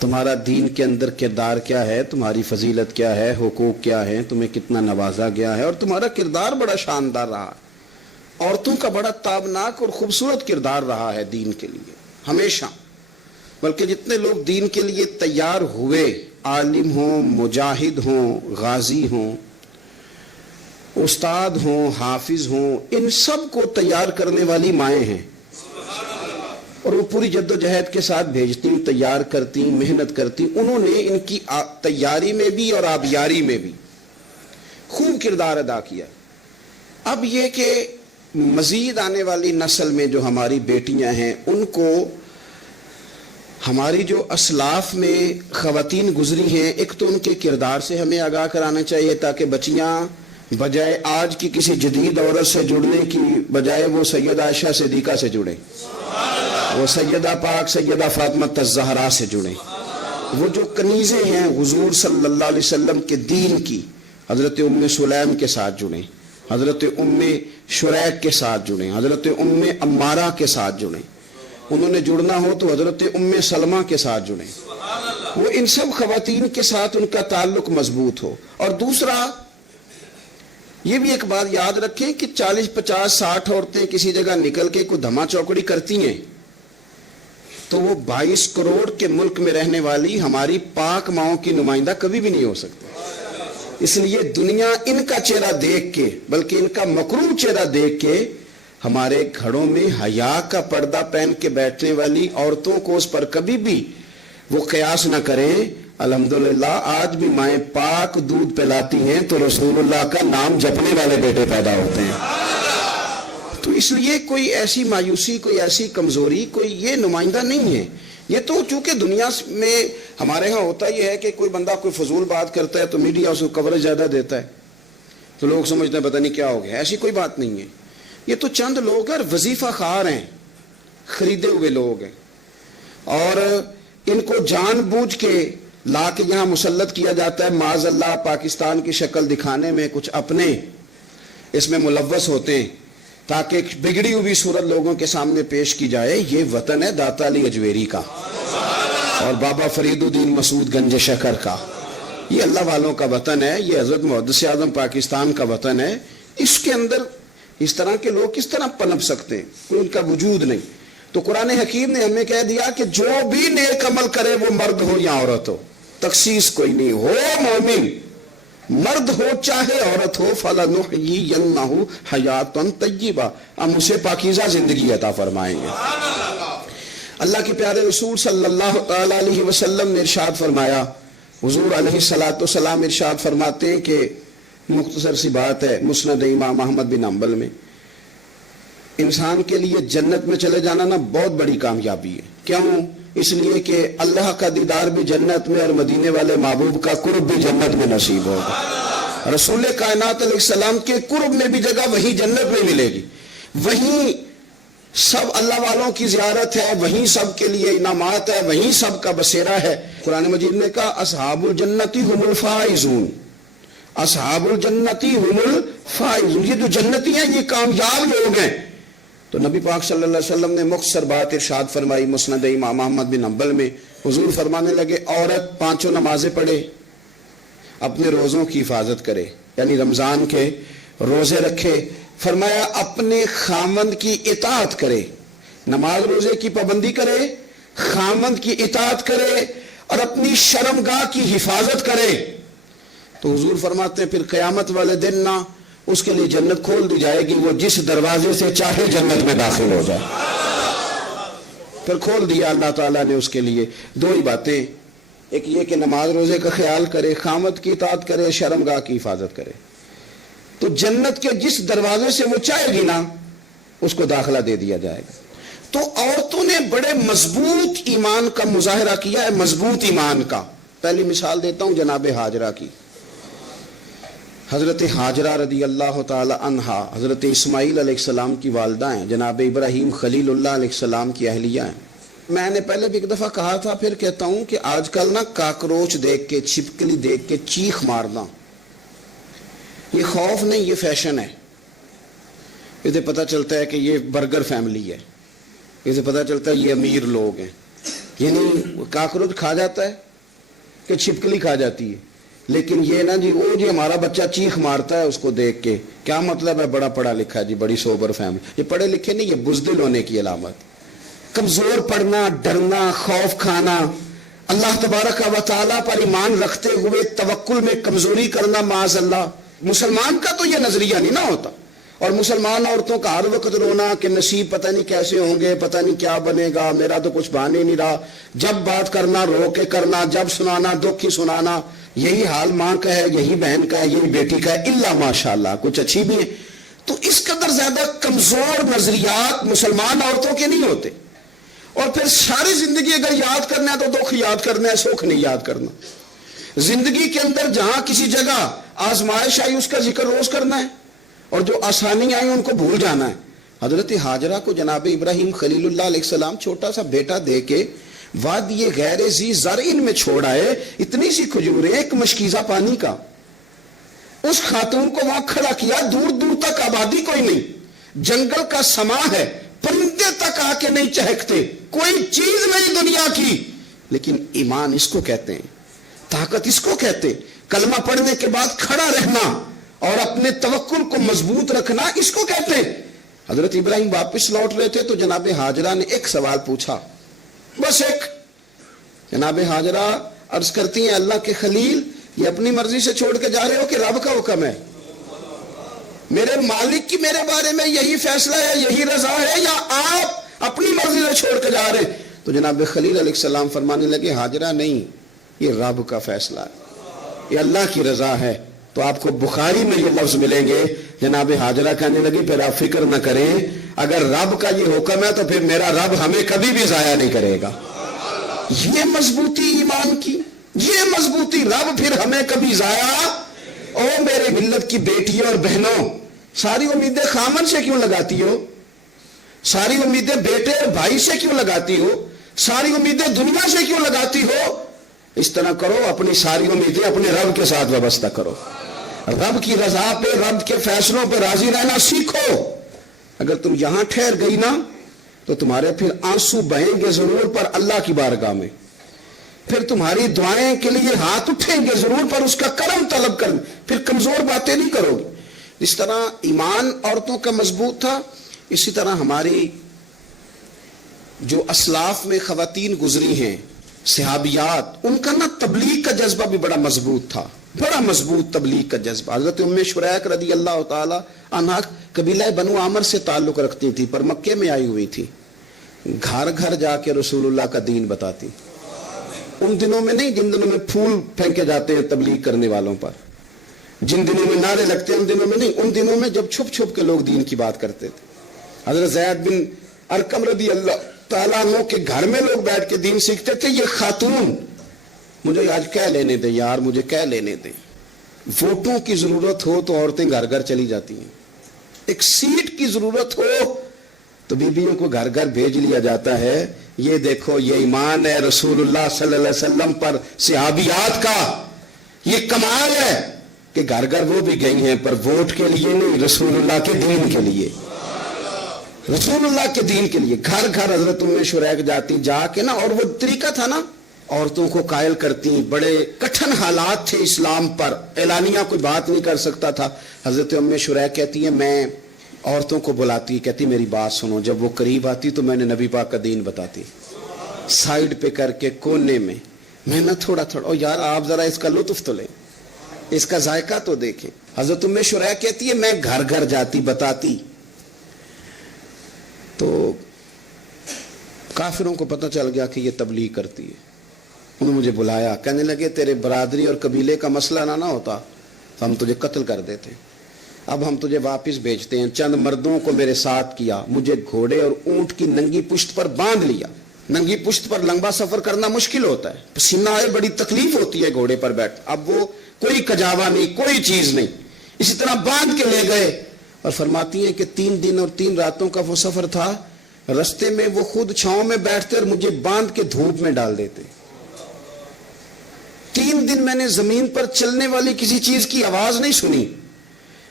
تمہارا دین کے اندر کردار کیا ہے، تمہاری فضیلت کیا ہے، حقوق کیا ہے، تمہیں کتنا نوازا گیا ہے، اور تمہارا کردار بڑا شاندار رہا ہے، عورتوں کا بڑا تابناک اور خوبصورت کردار رہا ہے دین کے لیے ہمیشہ۔ بلکہ جتنے لوگ دین کے لیے تیار ہوئے، عالم ہوں، مجاہد ہوں، غازی ہوں، استاد ہوں، حافظ ہوں، ان سب کو تیار کرنے والی مائیں ہیں، اور وہ پوری جد و جہد کے ساتھ بھیجتی، تیار کرتی، محنت کرتی۔ انہوں نے ان کی تیاری میں بھی اور آبیاری میں بھی خوب کردار ادا کیا۔ اب یہ کہ مزید آنے والی نسل میں جو ہماری بیٹیاں ہیں، ان کو ہماری جو اسلاف میں خواتین گزری ہیں، ایک تو ان کے کردار سے ہمیں آگاہ کرانا چاہیے، تاکہ بچیاں بجائے آج کی کسی جدید عورت سے جڑنے کی بجائے وہ سیدہ عائشہ صدیقہ سے جڑیں، وہ سیدہ پاک سیدہ فاطمہ الزہرا سے جڑیں، وہ جو کنیزیں ہیں حضور صلی اللہ علیہ وسلم کے دین کی، حضرت ام سلیم کے ساتھ جڑیں، حضرت ام شریک کے ساتھ جڑیں، حضرت ام عمارہ کے ساتھ جڑیں، انہوں نے جڑنا ہو تو حضرت ام سلمہ کے ساتھ جڑیں، وہ ان سب خواتین کے ساتھ ان کا تعلق مضبوط ہو۔ اور دوسرا یہ بھی ایک بات یاد رکھیں کہ 40 50 60 عورتیں کسی جگہ نکل کے کوئی دھما چوکڑی کرتی ہیں تو وہ 22 کروڑ کے ملک میں رہنے والی ہماری پاک ماؤں کی نمائندہ کبھی بھی نہیں ہو سکتی۔ اس لیے دنیا ان کا چہرہ دیکھ کے، بلکہ ان کا مکروہ چہرہ دیکھ کے، ہمارے گھروں میں حیا کا پردہ پہن کے بیٹھنے والی عورتوں کو اس پر کبھی بھی وہ قیاس نہ کریں۔ الحمدللہ آج بھی مائیں پاک دودھ پلاتی ہیں تو رسول اللہ کا نام جپنے والے بیٹے پیدا ہوتے ہیں۔ تو اس لیے کوئی ایسی مایوسی، کوئی ایسی کمزوری، کوئی یہ نمائندہ نہیں ہے۔ یہ تو چونکہ دنیا میں ہمارے ہاں ہوتا یہ ہے کہ کوئی بندہ کوئی فضول بات کرتا ہے تو میڈیا اس کو کوریج زیادہ دیتا ہے، تو لوگ سمجھتے ہیں پتہ نہیں کیا ہو گیا۔ ایسی کوئی بات نہیں ہے، یہ تو چند لوگ ہیں، وظیفہ خوار ہیں، خریدے ہوئے لوگ ہیں، اور ان کو جان بوجھ کے لا کے یہاں مسلط کیا جاتا ہے۔ معاذ اللہ پاکستان کی شکل دکھانے میں کچھ اپنے اس میں ملوث ہوتے ہیں تاکہ بگڑی ہوئی صورت لوگوں کے سامنے پیش کی جائے۔ یہ وطن ہے داتا علی اجویری کا اور بابا فرید الدین مسعود گنج شکر کا، یہ اللہ والوں کا وطن ہے، یہ حضرت محدث اعظم پاکستان کا وطن ہے۔ اس کے اندر اس طرح کے لوگ کس طرح پنپ سکتے ہیں؟ کوئی ان کا وجود نہیں۔ تو قرآن حکیم نے ہمیں کہہ دیا کہ جو بھی نیک عمل کرے وہ مرد ہو یا عورت ہو، تخصیص کوئی نہیں، ہو مومن، مرد ہو چاہے عورت ہو، فَلَنُحْيِيَنَّهُ حَيَاتًا طَيِّبَةً، ہم اسے پاکیزہ زندگی عطا فرمائیں گے۔ اللہ کے پیارے رسول صلی اللہ تعالی علیہ وسلم نے ارشاد فرمایا، حضور علیہ الصلوۃ والسلام ارشاد فرماتے ہیں کہ مختصر سی بات ہے، مسند امام احمد بن حنبل میں، انسان کے لیے جنت میں چلے جانا نا بہت بڑی کامیابی ہے۔ کیوں؟ اس لیے کہ اللہ کا دیدار بھی جنت میں اور مدینے والے محبوب کا قرب بھی جنت میں نصیب ہوگا۔ رسول کائنات علیہ السلام کے قرب میں بھی جگہ وہی جنت میں ملے گی، وہیں سب اللہ والوں کی زیارت ہے، وہیں سب کے لیے انعامات ہے، وہیں سب کا بسیرا ہے۔ قرآن مجید نے کہا اصحاب الجنتی هم الفائزون، اصحاب الجنتی هم الفائزون، یہ جو جنتی ہیں یہ کامیاب لوگ ہیں۔ تو نبی پاک صلی اللہ علیہ وسلم نے مختصر بات ارشاد فرمائی مسند امام احمد بن حنبل میں۔ حضور فرمانے لگے عورت 5 نمازیں پڑھے، اپنے روزوں کی حفاظت کرے، یعنی رمضان کے روزے رکھے، فرمایا اپنے خامند کی اطاعت کرے، نماز روزے کی پابندی کرے، خامند کی اطاعت کرے اور اپنی شرمگاہ کی حفاظت کرے۔ تو حضور فرماتے ہیں پھر قیامت والے دن نہ اس کے لیے جنت کھول دی جائے گی، وہ جس دروازے سے چاہے جنت میں داخل ہو جائے۔ پھر کھول دیا اللہ تعالیٰ نے اس کے لیے۔ 2 ہی باتیں، ایک یہ کہ نماز روزے کا خیال کرے، خامد کی اطاعت کرے، شرمگاہ کی حفاظت کرے، تو جنت کے جس دروازے سے وہ چاہے گی نا اس کو داخلہ دے دیا جائے گا۔ تو عورتوں نے بڑے مضبوط ایمان کا مظاہرہ کیا ہے، مضبوط ایمان کا۔ پہلی مثال دیتا ہوں جناب ہاجرہ کی۔ حضرت ہاجرہ رضی اللہ تعالی عنہا حضرت اسماعیل علیہ السلام کی والدہ ہیں، جناب ابراہیم خلیل اللہ علیہ السلام کی اہلیہ ہیں۔ میں نے پہلے بھی ایک دفعہ کہا تھا، پھر کہتا ہوں کہ آج کل نا کاکروچ دیکھ کے، چھپکلی دیکھ کے چیخ مارنا یہ خوف نہیں، یہ فیشن ہے۔ اسے پتہ چلتا ہے کہ یہ برگر فیملی ہے، اسے پتہ چلتا ہے یہ امیر لوگ ہیں، یعنی کاکروچ کھا جاتا ہے کہ چھپکلی کھا جاتی ہے، لیکن یہ نا جی وہ جی ہمارا بچہ چیخ مارتا ہے اس کو دیکھ کے، کیا مطلب ہے بڑا پڑھا لکھا ہے جی، بڑی سوبر فیملی، یہ پڑھے لکھے نہیں، یہ بزدل ہونے کی علامت، کمزور پڑنا، ڈرنا، خوف کھانا، اللہ تبارک و تعالیٰ پر ایمان رکھتے ہوئے توکل میں کمزوری کرنا، معاذ اللہ۔ مسلمان کا تو یہ نظریہ نہیں نہ ہوتا، اور مسلمان عورتوں کا ہر وقت رونا کہ نصیب پتہ نہیں کیسے ہوں گے، پتہ نہیں کیا بنے گا، میرا تو کچھ بان ہی نہیں رہا، جب بات کرنا رو کے کرنا، جب سنانا دکھ ہی سنانا، یہی حال ماں کا ہے، یہی بہن کا ہے، یہی بیٹی کا ہے، الا ماشاءاللہ کچھ اچھی بھی ہے۔ تو اس قدر زیادہ کمزور نظریات مسلمان عورتوں کے نہیں ہوتے، اور پھر ساری زندگی اگر یاد کرنا ہے تو دکھ یاد کرنا ہے، سکھ نہیں یاد کرنا۔ زندگی کے اندر جہاں کسی جگہ آزمائش آئی اس کا ذکر روز کرنا ہے، اور جو آسانی آئی ان کو بھول جانا ہے۔ حضرت ہاجرہ کو جناب ابراہیم خلیل اللہ علیہ السلام چھوٹا سا بیٹا دے کے وادی غیر ذی زرعن میں چھوڑ آئے، اتنی سی کھجوریں، ایک مشکیزہ پانی کا، اس خاتون کو وہاں کھڑا کیا، دور دور تک آبادی کوئی نہیں، جنگل کا سما ہے، پرندے تک آ کے نہیں چہکتے، کوئی چیز نہیں دنیا کی، لیکن ایمان اس کو کہتے ہیں، طاقت اس کو کہتے ہیں، کلمہ پڑھنے کے بعد کھڑا رہنا اور اپنے توکل کو مضبوط رکھنا اس کو کہتے ہیں۔ حضرت ابراہیم واپس لوٹ رہے تھے تو جناب ہاجرہ نے ایک سوال پوچھا، بس ایک۔ جناب ہاجرہ عرض کرتی ہیں اللہ کے خلیل، یہ اپنی مرضی سے چھوڑ کے جا رہے ہو کہ رب کا حکم ہے؟ میرے مالک کی میرے بارے میں یہی فیصلہ ہے، یہی رضا ہے، یا آپ اپنی مرضی سے چھوڑ کے جا رہے ہیں؟ تو جناب خلیل علیہ السلام فرمانے لگے ہاجرہ نہیں، یہ رب کا فیصلہ ہے، یہ اللہ کی رضا ہے۔ تو آپ کو بخاری میں یہ لفظ ملیں گے، جناب ہاجرہ کہنے لگی پھر آپ فکر نہ کریں، اگر رب کا یہ حکم ہے تو پھر میرا رب ہمیں کبھی بھی ضائع نہیں کرے گا۔ یہ مضبوطی ایمان کی، یہ مضبوطی، رب پھر ہمیں کبھی ضائع۔ او میرے ملت کی بیٹیوں اور بہنوں، ساری امیدیں خامن سے کیوں لگاتی ہو؟ ساری امیدیں بیٹے اور بھائی سے کیوں لگاتی ہو؟ ساری امیدیں دنیا سے کیوں لگاتی ہو؟ اس طرح کرو، اپنی ساری امیدیں اپنے رب کے ساتھ وابستہ کرو، رب کی رضا پہ، رب کے فیصلوں پہ راضی رہنا سیکھو۔ اگر تم یہاں ٹھہر گئی نا تو تمہارے پھر آنسو بہیں گے ضرور پر اللہ کی بارگاہ میں، پھر تمہاری دعائیں کے لیے ہاتھ اٹھیں گے ضرور پر اس کا کرم طلب کر، پھر کمزور باتیں نہیں کرو گی۔ اس طرح ایمان عورتوں کا مضبوط تھا، اسی طرح ہماری جو اسلاف میں خواتین گزری ہیں، صحابیات، ان کا نا تبلیغ کا جذبہ بھی بڑا مضبوط تھا، بڑا مضبوط تبلیغ کا جذبہ۔ حضرت ام شریک رضی اللہ تعالی عنہ قبیلہ بنو عامر سے تعلق رکھتی تھی، پر مکے میں آئی ہوئی تھی، گھر گھر جا کے رسول اللہ کا دین بتاتی۔ ان دنوں میں نہیں جن دنوں میں پھول پھینکے جاتے ہیں تبلیغ کرنے والوں پر، جن دنوں میں نعرے لگتے ہیں ان دنوں میں نہیں، ان دنوں میں جب چھپ چھپ کے لوگ دین کی بات کرتے تھے۔ حضرت زید بن ارقم رضی اللہ تعالیٰ عنہ کے گھر میں لوگ بیٹھ کے دین سیکھتے تھے۔ یہ خاتون، مجھے آج کہہ لینے دیں یار، مجھے کہہ لینے دیں، ووٹوں کی ضرورت ہو تو عورتیں گھر گھر چلی جاتی ہیں، ایک سیٹ کی ضرورت ہو تو بیویوں کو گھر گھر بھیج لیا جاتا ہے۔ یہ دیکھو، یہ ایمان ہے رسول اللہ صلی اللہ علیہ وسلم پر صحابیات کا، یہ کمال ہے کہ گھر گھر وہ بھی گئی ہیں، پر ووٹ کے لیے نہیں، رسول اللہ کے دین کے لیے، رسول اللہ کے دین کے لیے گھر گھر حضرت ام شریک جاتی، جا کے نا، اور وہ طریقہ تھا نا، عورتوں کو قائل کرتی، بڑے کٹھن حالات تھے اسلام پر، اعلانیہ کوئی بات نہیں کر سکتا تھا۔ حضرت ام شریک کہتی ہیں میں عورتوں کو بلاتی، کہتی میری بات سنو، جب وہ قریب آتی تو میں نے نبی پاک کا دین بتاتی، سائیڈ پہ کر کے کونے میں نہ تھوڑا تھوڑا، او یار آپ ذرا اس کا لطف تو لیں، اس کا ذائقہ تو دیکھیں۔ حضرت ام شریک کہتی ہے میں گھر گھر جاتی بتاتی، تو کافروں کو پتہ چل گیا کہ یہ تبلیغ کرتی ہے، انہوں نے مجھے بلایا، کہنے لگے تیرے برادری اور قبیلے کا مسئلہ نہ ہوتا تو ہم تجھے قتل کر دیتے، اب ہم تجھے واپس بھیجتے ہیں۔ چند مردوں کو میرے ساتھ کیا، مجھے گھوڑے اور اونٹ کی ننگی پشت پر باندھ لیا۔ ننگی پشت پر لمبا سفر کرنا مشکل ہوتا ہے، پسینہ آئے، بڑی تکلیف ہوتی ہے گھوڑے پر بیٹھ، اب وہ کوئی کجاوا نہیں، کوئی چیز نہیں، اسی طرح باندھ کے لے گئے۔ اور فرماتی ہیں کہ 3 دن اور 3 راتوں کا وہ سفر تھا، رستے میں وہ خود چھاؤں میں بیٹھتے اور مجھے باندھ کے دھوپ میں ڈال دیتے۔ 3 دن میں نے زمین پر چلنے والی کسی چیز کی آواز نہیں سنی،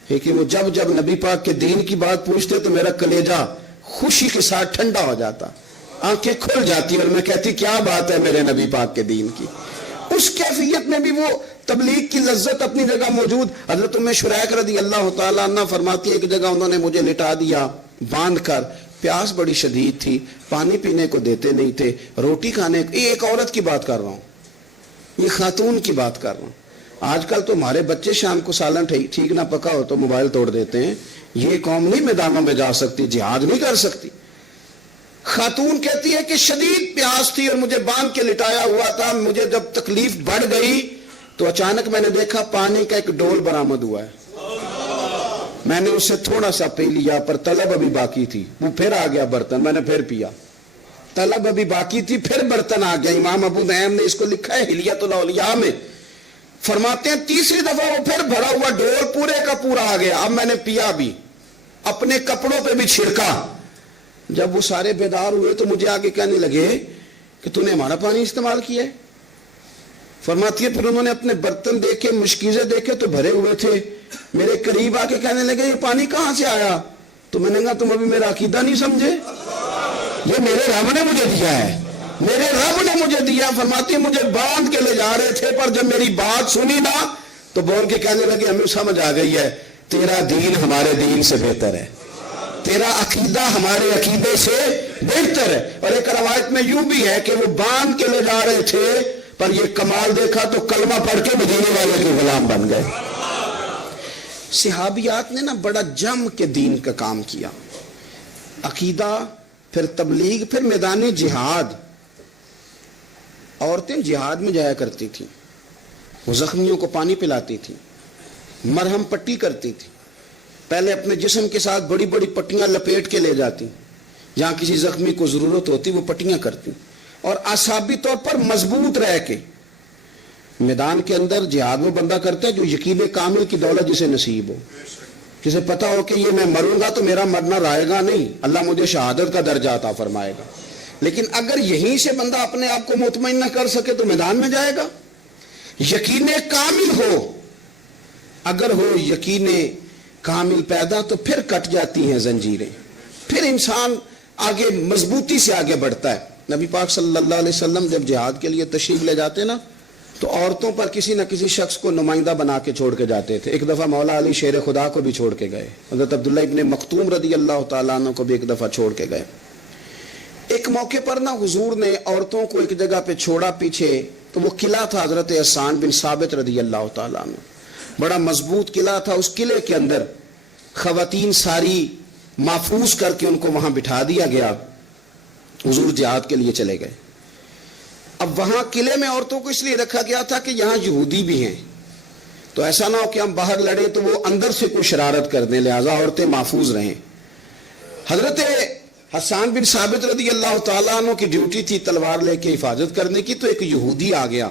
لیکن وہ جب جب نبی پاک کے دین کی بات پوچھتے تو میرا کلیجہ خوشی کے ساتھ ٹھنڈا ہو جاتا۔ آنکھیں کھل جاتی اور میں کہتی کیا بات ہے میرے نبی پاک کے دین کی. اس کیفیت میں بھی وہ تبلیغ کی لذت اپنی جگہ موجود. حضرت ام شریک رضی اللہ تعالیٰ عنہ فرماتی ہے کہ جگہ انہوں نے مجھے لٹا دیا باندھ کر, پیاس بڑی شدید تھی, پانی پینے کو دیتے نہیں تھے, روٹی کھانے, یہ ایک عورت کی بات کر رہا ہوں, یہ خاتون کی بات کر رہا ہوں. آج کل تو ہمارے بچے شام کو سالن ٹھیک نہ پکا ہو تو موبائل توڑ دیتے ہیں. یہ قوم نہیں میدانوں میں جا سکتی, جہاد نہیں کر سکتی. خاتون کہتی ہے کہ شدید پیاس تھی اور مجھے باندھ کے لٹایا ہوا تھا. مجھے جب تکلیف بڑھ گئی تو اچانک میں نے دیکھا پانی کا ایک ڈول برآمد ہوا ہے. میں نے اسے تھوڑا سا پی لیا, پر طلب ابھی باقی تھی. وہ پھر آ گیا برتن, میں نے پھر پیا. طلب ابھی باقی تھی, پھر برتن آ گیا. امام ابو نعیم نے اس کو لکھا ہے حلیۃ الاولیاء میں, فرماتے ہیں تیسری دفعہ وہ پھر بھرا ہوا ڈول پورے کا پورا آ گیا. اب میں نے پیا بھی, اپنے کپڑوں پہ بھی چھڑکا. جب وہ سارے بیدار ہوئے تو مجھے آگے کہنے لگے کہ تو نے ہمارا پانی استعمال کیا ہے. فرماتی ہے پھر انہوں نے اپنے برتن دیکھے, مشکیزیں دیکھے تو بھرے ہوئے تھے. میرے قریب آ کے کہنے لگے یہ پانی کہاں سے آیا؟ تو میں نے کہا تم ابھی میرا عقیدہ نہیں سمجھے, یہ میرے رب نے مجھے دیا ہے, میرے رب نے مجھے دیا. فرماتی ہے مجھے باندھ کے لے جا رہے تھے, پر جب میری بات سنی نا تو بول کے کہنے لگے ہمیں سمجھ آ گئی ہے تیرا دین ہمارے دین سے بہتر ہے, تیرا عقیدہ ہمارے عقیدے سے بہتر ہے. اور ایک روایت میں یوں بھی ہے کہ وہ باندھ کے لے جا رہے تھے, پر یہ کمال دیکھا تو کلمہ پڑھ کے مدینے والے کے غلام بن گئے. صحابیات نے نا بڑا جم کے دین کا کام کیا. عقیدہ, پھر تبلیغ, پھر میدان جہاد. عورتیں جہاد میں جایا کرتی تھیں, وہ زخمیوں کو پانی پلاتی تھیں, مرہم پٹی کرتی تھی. پہلے اپنے جسم کے ساتھ بڑی بڑی پٹیاں لپیٹ کے لے جاتی, جہاں کسی زخمی کو ضرورت ہوتی وہ پٹیاں کرتی. اور اعصابی طور پر مضبوط رہ کے میدان کے اندر جہاد وہ بندہ کرتا ہے جو یقین کامل کی دولت جسے نصیب ہو, جسے پتا ہو کہ یہ میں مروں گا تو میرا مرنا رائے گا نہیں, اللہ مجھے شہادت کا درجہ عطا فرمائے گا. لیکن اگر یہیں سے بندہ اپنے آپ کو مطمئن نہ کر سکے تو میدان میں جائے گا. یقین کامل ہو, اگر ہو یقین کامل پیدا تو پھر کٹ جاتی ہیں زنجیریں, پھر انسان آگے مضبوطی سے آگے بڑھتا ہے. نبی پاک صلی اللہ علیہ وسلم جب جہاد کے لیے تشریف لے جاتے نا تو عورتوں پر کسی نہ کسی شخص کو نمائندہ بنا کے چھوڑ کے جاتے تھے. ایک دفعہ مولا علی شیر خدا کو بھی چھوڑ کے گئے, حضرت عبداللہ ابن مختوم رضی اللہ تعالیٰ عنہ کو بھی ایک دفعہ چھوڑ کے گئے. ایک موقع پر نا حضور نے عورتوں کو ایک جگہ پہ چھوڑا پیچھے, تو وہ قلعہ تھا حضرت حسان بن ثابت رضی اللہ تعالیٰ عنہ, بڑا مضبوط قلعہ تھا. اس قلعے کے اندر خواتین ساری محفوظ کر کے ان کو وہاں بٹھا دیا گیا. حضور جہاد کے لیے چلے گئے. اب وہاں قلعے میں عورتوں کو اس لیے رکھا گیا تھا کہ یہاں یہودی بھی ہیں, تو ایسا نہ ہو کہ ہم باہر لڑیں تو وہ اندر سے کوئی شرارت کر دیں, لہٰذا عورتیں محفوظ رہیں. حضرت حسان بن ثابت رضی اللہ تعالیٰ عنہ کی ڈیوٹی تھی تلوار لے کے حفاظت کرنے کی, تو ایک یہودی آ گیا.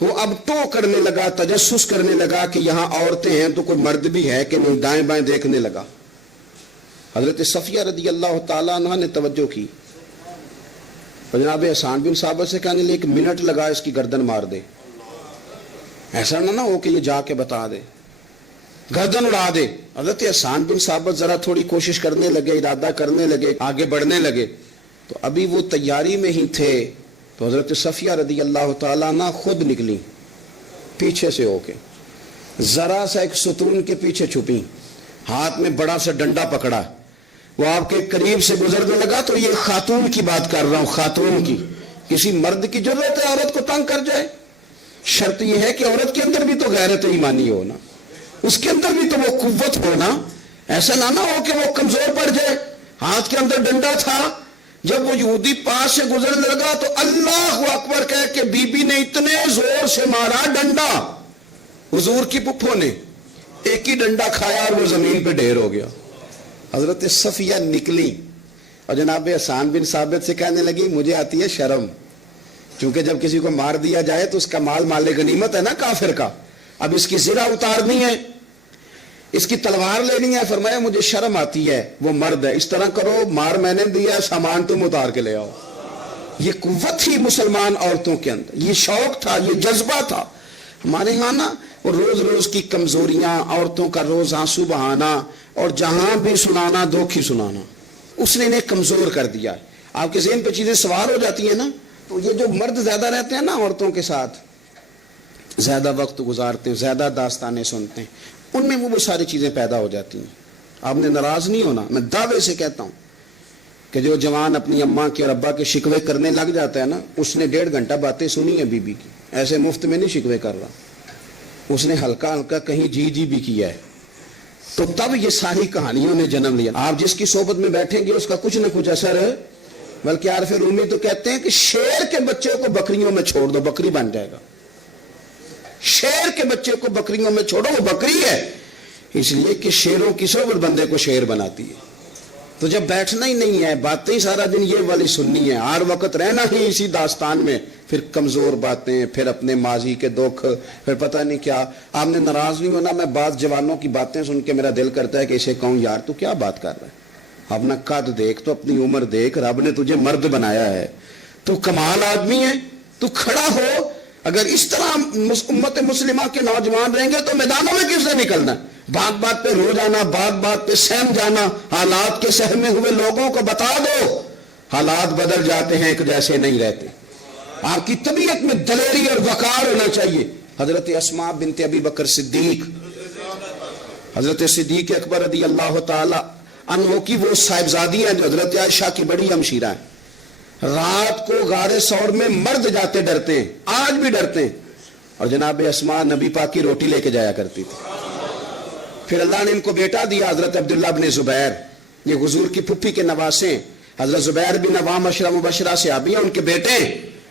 وہ اب ٹو کرنے لگا, تجسس کرنے لگا کہ یہاں عورتیں ہیں تو کوئی مرد بھی ہے کہ نہیں, دائیں بائیں دیکھنے لگا. حضرت صفیہ رضی اللہ تعالیٰ عنہ نے توجہ کی, جناب حسان بن ثابت سے کہنے لے 1 منٹ لگا اس کی گردن مار دے, ایسا نہ ہو کہ یہ جا کے بتا دے, گردن اڑا دے. حضرت حسان بن ثابت ذرا تھوڑی کوشش کرنے لگے, ارادہ کرنے لگے, آگے بڑھنے لگے, تو ابھی وہ تیاری میں ہی تھے تو حضرت صفیہ رضی اللہ تعالیٰ عنہ خود نکلی پیچھے سے ہو کے, ذرا سا ایک ستون کے پیچھے چھپی, ہاتھ میں بڑا سا ڈنڈا پکڑا. وہ آپ کے قریب سے گزرنے لگا, تو یہ خاتون کی بات کر رہا ہوں, خاتون کی. کسی مرد کی ضرورت ہے عورت کو تنگ کر جائے؟ شرط یہ ہے کہ عورت کے اندر بھی تو غیرت ایمانی ہونا, اس کے اندر بھی تو وہ قوت ہونا. ایسا نہ ہو کہ وہ کمزور پڑ جائے. ہاتھ کے اندر ڈنڈا تھا, جب وہ یہودی پاس سے گزرنے لگا تو اللہ اکبر کہہ کے بی بی نے اتنے زور سے مارا ڈنڈا, حضور کی پپھوں نے ایک ہی ڈنڈا کھایا اور وہ زمین پہ ڈھیر ہو گیا. حضرت صفیہ نکلی اور جناب حسان بن ثابت سے کہنے لگی مجھے آتی ہے شرم, چونکہ جب کسی کو مار دیا جائے تو اس کا مال مال غنیمت ہے نا کافر کا, اب اس کی زرہ اتارنی ہے, اس کی تلوار لینی ہے. فرمایا مجھے شرم آتی ہے, وہ مرد ہے, اس طرح کرو مار میں نے دیا, سامان تم اتار کے لے آؤ. یہ قوت تھی مسلمان عورتوں کے اندر, یہ شوق تھا, یہ جذبہ تھا. ہمارے ہاں نا روز روز کی کمزوریاں, عورتوں کا روز آنسو بہانا, اور جہاں بھی سنانا دکھ ہی سنانا. اس نے انہیں کمزور کر دیا. آپ کے ذہن پہ چیزیں سوار ہو جاتی ہیں نا, تو یہ جو مرد زیادہ رہتے ہیں نا عورتوں کے ساتھ, زیادہ وقت گزارتے ہیں, زیادہ داستانیں سنتے ہیں, ان میں وہ ساری چیزیں پیدا ہو جاتی ہیں. آپ نے ناراض نہیں ہونا, میں دعوے سے کہتا ہوں کہ جو جوان اپنی اماں کے اور ابا کے شکوے کرنے لگ جاتا ہے نا, اس نے 1.5 گھنٹہ باتیں سنی ہیں بیوی کی, ایسے مفت میں نہیں شکوے کر رہا, اس نے ہلکا ہلکا کہیں جی بھی کیا ہے, تو تب یہ ساری کہانیوں نے جنم لیا. آپ جس کی صحبت میں بیٹھیں گے اس کا کچھ نہ کچھ اثر ہے. بلکہ عارف رومی تو کہتے ہیں کہ شیر کے بچے کو بکریوں میں چھوڑ دو, بکری بن جائے گا. شیر کے بچے کو بکریوں میں چھوڑو, وہ بکری ہے, اس لیے کہ شیروں کی صحبت بندے کو شیر بناتی ہے. تو جب بیٹھنا ہی نہیں ہے, باتیں سارا دن یہ والی سننی ہے, ہر وقت رہنا ہی اسی داستان میں, پھر کمزور باتیں, پھر اپنے ماضی کے دکھ, پھر پتہ نہیں کیا. آپ نے ناراض نہیں ہونا, میں بعض جوانوں کی باتیں سن کے میرا دل کرتا ہے کہ اسے کہوں یار تو کیا بات کر رہا ہے, اپنا قد دیکھ, تو اپنی عمر دیکھ, رب نے تجھے مرد بنایا ہے, تو کمال آدمی ہے, تو کھڑا ہو. اگر اس طرح امت مسلمہ کے نوجوان رہیں گے تو میدانوں میں کس سے نکلنا ہے؟ بات بات پہ رو جانا, بات بات پہ سہم جانا, حالات کے سہمے ہوئے لوگوں کو بتا دو حالات بدل جاتے ہیں, ایک جیسے نہیں رہتے. آپ کی طبیعت میں دلیری اور وقار ہونا چاہیے. حضرت اسماء بنت ابی بکر صدیق, حضرت صدیق اکبر رضی اللہ تعالی عنہ کی وہ صاحبزادی ہیں جو حضرت عائشہ کی بڑی ہمشیرہ ہیں. رات کو غار ثور میں مرد جاتے ڈرتے ہیں, آج بھی ڈرتے ہیں, اور جناب اسماء نبی پاک کی روٹی لے کے جایا کرتی تھی. پھر اللہ نے ان کو بیٹا دیا, حضرت عبداللہ بن زبیر, یہ حضور کی پھپھی کے نواسے, حضرت زبیر بن عوام عشرہ مبشرہ صحابی ہیں, ان کے بیٹے,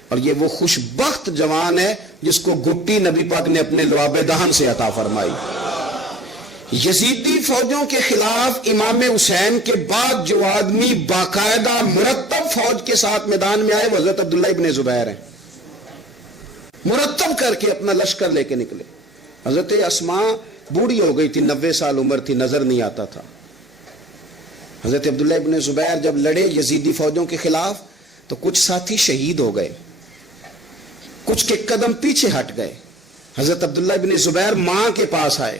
اور یہ وہ خوش بخت جوان ہے جس کو گٹی نبی پاک نے اپنے لعاب دہن سے عطا فرمائی. یزیدی فوجوں کے خلاف امام حسین کے بعد جو آدمی باقاعدہ مرتب فوج کے ساتھ میدان میں آئے وہ حضرت عبداللہ ابن زبیر ہیں. مرتب کر کے اپنا لشکر لے کے نکلے. حضرت اسماء بوڑھی ہو گئی تھی, 90 سال عمر تھی, نظر نہیں آتا تھا. حضرت عبداللہ ابن زبیر جب لڑے یزیدی فوجوں کے خلاف تو کچھ ساتھی شہید ہو گئے, کچھ کے قدم پیچھے ہٹ گئے. حضرت عبداللہ ابن زبیر ماں کے پاس آئے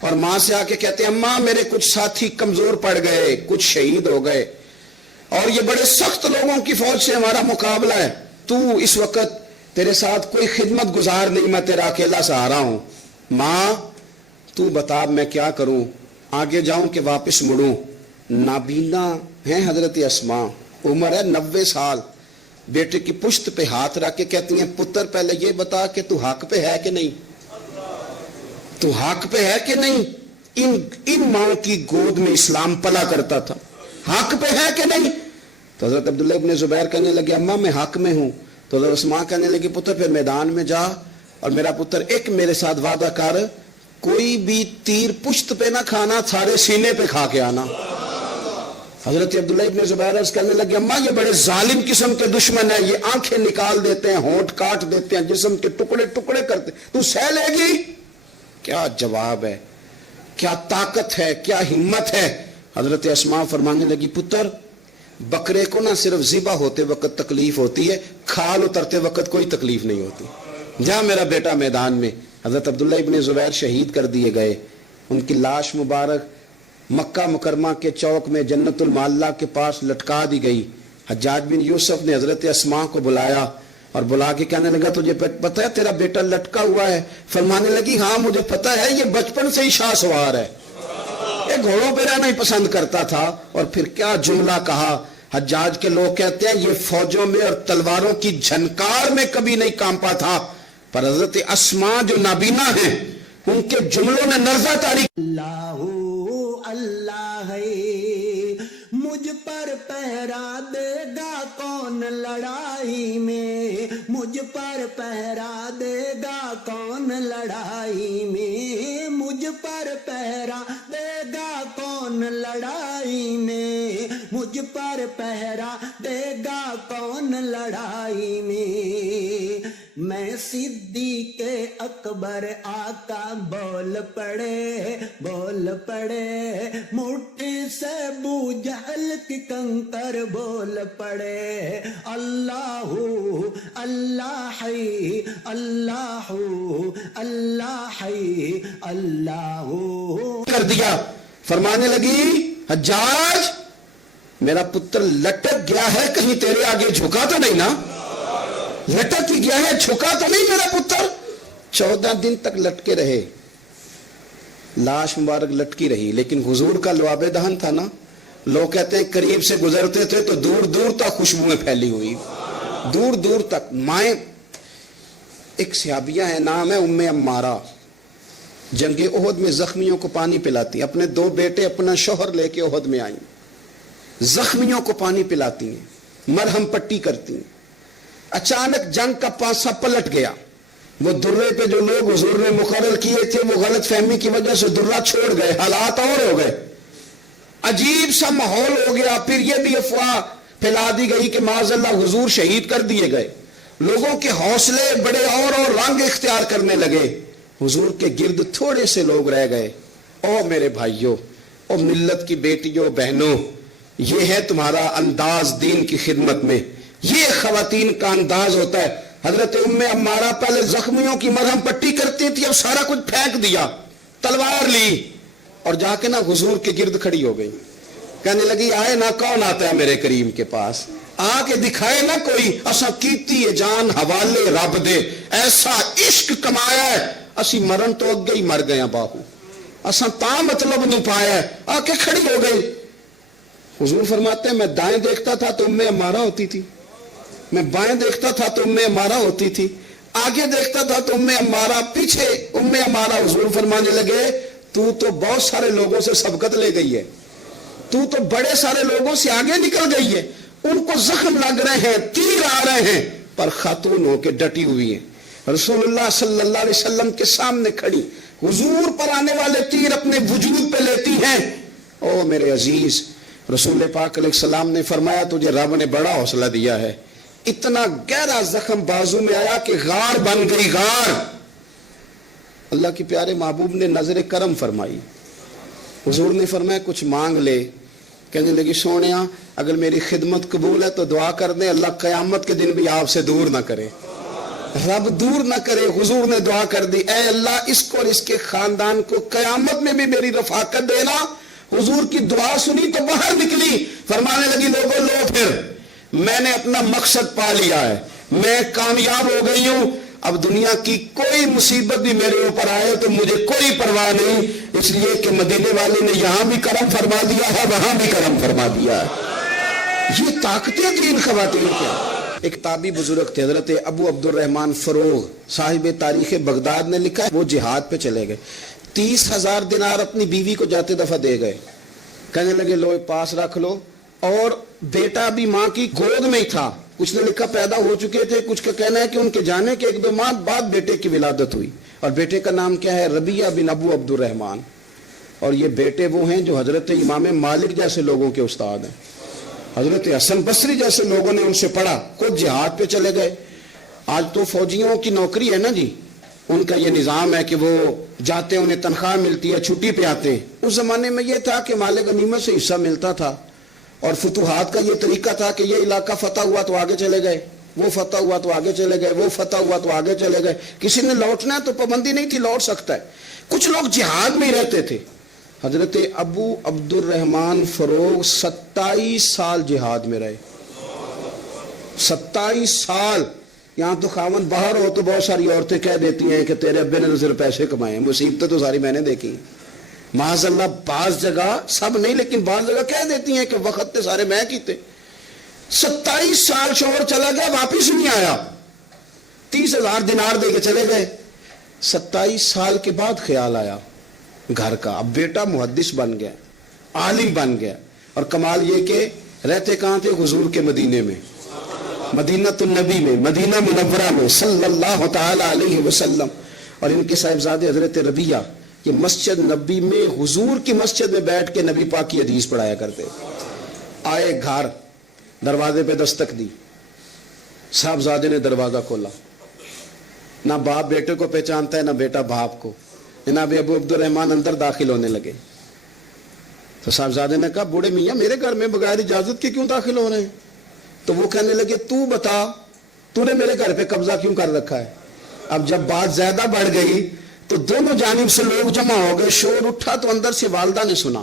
اور ماں سے آ کے کہتے ہیں اماں میرے کچھ ساتھی کمزور پڑ گئے, کچھ شہید ہو گئے, اور یہ بڑے سخت لوگوں کی فوج سے ہمارا مقابلہ ہے, تو اس وقت تیرے ساتھ کوئی خدمت گزار نہیں, میں تیرا اکیلا سہارا ہوں. ماں تو بتا میں کیا کروں, آگے جاؤں کہ واپس مڑوں. نابینا ہیں حضرت اسماء, عمر ہے 90 سال, بیٹے کی پشت پہ ہاتھ رکھ کے کہتی ہیں پتر پہلے یہ بتا کہ تو حق پہ ہے کہ نہیں, تو حق پہ ہے کہ نہیں. ان ماں کی گود میں اسلام پلا کرتا تھا, حق پہ ہے کہ نہیں. تو حضرت عبداللہ ابن زبیر کہنے لگے اماں میں حق میں ہوں. تو حضرت اسماء کہنے لگی پتر پھر میدان میں جا, اور میرا پتر ایک میرے ساتھ وعدہ کر, کوئی بھی تیر پشت پہ نہ کھانا, سارے سینے پہ کھا کے آنا. حضرت عبداللہ ابن زبیر عرض کرنے لگے اماں یہ بڑے ظالم قسم کے دشمن ہیں, یہ آنکھیں نکال دیتے ہیں, ہونٹ کاٹ دیتے ہیں, جسم کے ٹکڑے ٹکڑے کرتے, تو سہ لے گی. کیا جواب ہے, کیا طاقت ہے, کیا ہمت ہے. حضرت اسماء فرمانے لگی پتر بکرے کو نہ صرف ذبح ہوتے وقت تکلیف ہوتی ہے, کھال اترتے وقت کوئی تکلیف نہیں ہوتی. جا میرا بیٹا میدان میں. حضرت عبداللہ ابن زبیر شہید کر دیے گئے, ان کی لاش مبارک مکہ مکرمہ کے چوک میں جنت المعلہ کے پاس لٹکا دی گئی. حجاج بن یوسف نے حضرت اسماء کو بلایا اور بلا کے کہنے لگا تجھے پتہ ہے تیرا بیٹا لٹکا ہوا ہے؟ فرمانے لگی ہاں مجھے پتہ ہے, یہ بچپن سے ہی شاہ سوار ہے, یہ گھوڑوں پہ رہنا ہی پسند کرتا تھا. اور پھر کیا جملہ کہا. حجاج کے لوگ کہتے ہیں یہ فوجوں میں اور تلواروں کی جھنکار میں کبھی نہیں کانپا تھا, پر حضرت اسماء جو نابینا ہیں ان کے جملوں نے نرزہ تاریخ. اللہ اللہ مجھ پر پہرا دے گا کون لڑائی میں, مجھ پر پہرا دے گا کون لڑائی میں, مجھ پر پہرا دے گا کون لڑائی میں, مجھ پر پہرا دے گا کون لڑائی میں. میں صدیق اکبر آقا بول پڑے مٹھی سے ابو جہل کی کنکر بول پڑے. اللہ اللہ اللہ اللہ اللہ کر دیا. فرمانے لگی حجاج میرا پتر لٹک گیا ہے, کہیں تیرے آگے جھکا تو نہیں نا؟ لٹک ہی گیا ہے, جھکا تو نہیں میرا پتر؟ 14 دن تک لٹکے رہے, لاش مبارک لٹکی رہی, لیکن حضور کا لعاب دہن تھا نا. لوگ کہتے ہیں قریب سے گزرتے تھے تو دور دور تک خوشبوئیں پھیلی ہوئی, دور دور تک. مائیں ایک صحابیہ ہے, نام ہے ام عمارہ, جنگ احد میں زخمیوں کو پانی پلاتی, اپنے 2 بیٹے اپنا شوہر لے کے احد میں آئیں, زخمیوں کو پانی پلاتی ہیں, مرہم پٹی کرتی ہیں. اچانک جنگ کا پانسا پلٹ گیا. وہ درے پہ جو لوگ حضور نے مقرر کیے تھے وہ غلط فہمی کی وجہ سے درہ چھوڑ گئے, حالات اور ہو گئے, عجیب سا ماحول ہو گیا. پھر یہ بھی افواہ پھیلا دی گئی کہ معاذ اللہ حضور شہید کر دیے گئے. لوگوں کے حوصلے بڑے اور رنگ اختیار کرنے لگے. حضور کے گرد تھوڑے سے لوگ رہ گئے. او میرے بھائیوں, او ملت کی بیٹیوں بہنوں, یہ ہے تمہارا انداز دین کی خدمت میں, یہ خواتین کا انداز ہوتا ہے. حضرت ام عمارہ پہلے زخمیوں کی مرہم پٹی کرتی تھی, اب سارا کچھ پھینک دیا, تلوار لی اور جا کے نا حضور کے گرد کھڑی ہو گئی. کہنے لگی آئے نا, کون آتا ہے میرے کریم کے پاس, آ کے دکھائے نا کوئی, اسا کیتی ہے جان حوالے رب دے, ایسا عشق کمایا ہے, اسی مرن تو اگے ہی مر گیا باہو, اسا تا مطلب نہیں پایا ہے, آ کے کھڑی ہو گئی. حضور فرماتے ہیں میں دائیں دیکھتا تھا تو ام عمارہ ہوتی تھی, میں بائیں دیکھتا تھا تو ام عمارہ ہوتی تھی, آگے دیکھتا تھا تو ام عمارہ, پیچھے ام عمارہ. حضور فرمانے لگے تو بہت سارے لوگوں سے سبقت لے گئی ہے, تو بڑے سارے لوگوں سے آگے نکل گئی ہے, ان کو زخم لگ رہے ہیں, تیر آ رہے ہیں, پر خاتون ہو کے ڈٹی ہوئی ہے. رسول اللہ صلی اللہ علیہ وسلم کے سامنے کھڑی, حضور پر آنے والے تیر اپنے وجود پہ لیتی ہیں. او میرے عزیز, رسول پاک علیہ السلام نے فرمایا تجھے رب نے بڑا حوصلہ دیا ہے. اتنا گہرا زخم بازو میں آیا کہ غار بن گئی, غار. اللہ کے پیارے محبوب نے نظر کرم فرمائی. حضور نے فرمایا کچھ مانگ لے. کہنے لگی سونیا اگر میری خدمت قبول ہے تو دعا کر دیں, اللہ قیامت کے دن بھی آپ سے دور نہ کرے, رب دور نہ کرے. حضور نے دعا کر دی, اے اللہ اس کو اور اس کے خاندان کو قیامت میں بھی میری رفاقت دینا. حضور کی دعا سنی تو باہر نکلی, فرمانے لگی لوگوں لو پھر میں نے اپنا مقصد پا لیا ہے, میں کامیاب ہو گئی ہوں, اب دنیا کی کوئی مصیبت بھی میرے اوپر آئے تو مجھے کوئی پرواہ نہیں, اس لیے کہ مدینے والے نے یہاں بھی کرم فرما دیا ہے, وہاں بھی کرم فرما دیا ہے. یہ طاقتیں تھیں ان خواتین کیا. ایک تابعی بزرگ تھے حضرت ابو عبد الرحمن فروغ, صاحب تاریخ بغداد نے لکھا ہے وہ جہاد پہ چلے گئے, 30,000 دینار اپنی بیوی کو جاتے دفعہ دے گئے. کہنے لگے لو پاس رکھ لو, اور بیٹا بھی ماں کی گود میں ہی تھا. کچھ نے لکھا پیدا ہو چکے تھے, کچھ کا کہنا ہے کہ ان کے جانے کے 1-2 ماہ بعد بیٹے کی ولادت ہوئی, اور بیٹے کا نام کیا ہے, ربیہ بن ابو عبد الرحمن. اور یہ بیٹے وہ ہیں جو حضرت امام مالک جیسے لوگوں کے استاد ہیں, حضرت حسن بصری جیسے لوگوں نے ان سے پڑھا. خود جہاد پہ چلے گئے. آج تو فوجیوں کی نوکری ہے نا جی, ان کا یہ نظام ہے کہ وہ جاتے ہیں, انہیں تنخواہ ملتی ہے, چھٹی پہ آتے ہیں. اس زمانے میں یہ تھا کہ مال غنیمت سے حصہ ملتا تھا, اور فتوحات کا یہ طریقہ تھا کہ یہ علاقہ فتح ہوا تو آگے چلے گئے, وہ فتح ہوا تو آگے چلے گئے, وہ فتح ہوا تو آگے چلے گئے. کسی نے لوٹنا ہے تو پابندی نہیں تھی, لوٹ سکتا ہے. کچھ لوگ جہاد میں ہی رہتے تھے. حضرت ابو عبد الرحمن فروغ 27 سال جہاد میں رہے, 27 سال. یہاں تو خاون باہر ہو تو بہت ساری عورتیں کہہ دیتی ہیں کہ تیرے ابے نے نظر پیسے کمائے. مصیبتیں تو ساری میں نے دیکھی معاذ اللہ. بعض جگہ, سب نہیں لیکن بعض جگہ کہہ دیتی ہیں کہ وقت تے سارے میں کیتے. 27 سال شوہر چلا گیا, واپس نہیں آیا, 30,000 دینار دے کے چلے گئے. 27 سال کے بعد خیال آیا گھر کا. اب بیٹا محدث بن گیا, عالم بن گیا, اور کمال یہ کہ رہتے کہاں تھے, حضور کے مدینے میں, مدینہ النبی میں, مدینہ منورہ میں صلی اللہ تعالی علیہ وسلم. اور ان کے صاحبزادے حضرت ربیہ یہ مسجد نبی میں, حضور کی مسجد میں بیٹھ کے نبی پاک کی حدیث پڑھایا کرتے. آئے گھر, دروازے پہ دستک دی, صاحبزادے نے دروازہ کھولا. نہ باپ بیٹے کو پہچانتا ہے, نہ بیٹا باپ کو. جناب ابو عبد الرحمن اندر داخل ہونے لگے تو صاحبزادے نے کہا بوڑھے میاں میرے گھر میں بغیر اجازت کے کیوں داخل ہو رہے ہیں؟ تو وہ کہنے لگے تو بتا, تو نے میرے گھر پہ قبضہ کیوں کر رکھا ہے؟ اب جب بات زیادہ بڑھ گئی تو دونوں جانب سے لوگ جمع ہو گئے, شور اٹھا تو اندر سے والدہ نے سنا.